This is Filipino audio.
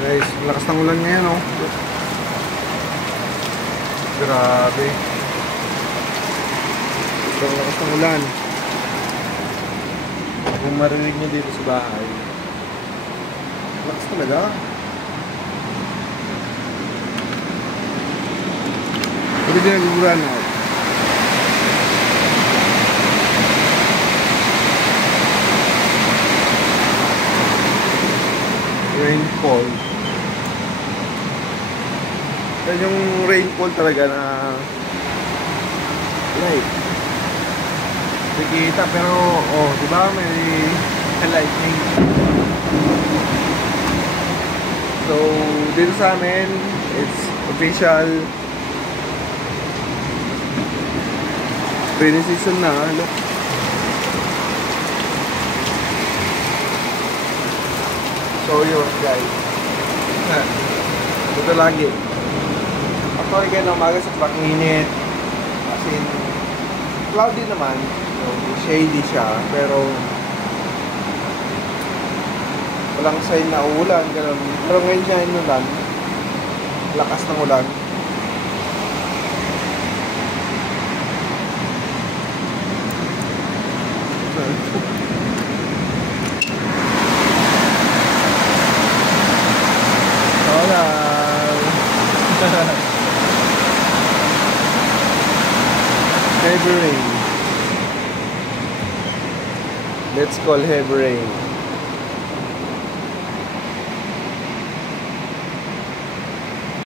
guys, lakas ng ulan ngayon, oh. Grabe. Sobrang lakas ng ulan. Kung marinig nyo dito sa bahay, lakas talaga. Ito din nagugulan ako. Rainfall. Yan yung rainfall talaga na light. Nakikita pero oh, di ba may lightning. So dito sa amin, it's official rainy season na. Look. So yun guys, ito lagi actually kayo ng umaga sa pag-init, as in cloudy naman, so, shady siya, pero walang sign na uulan, ganun. Pero ngayon siya yung ulan, lakas ng ulan. Heavy rain. Let's call heavy rain.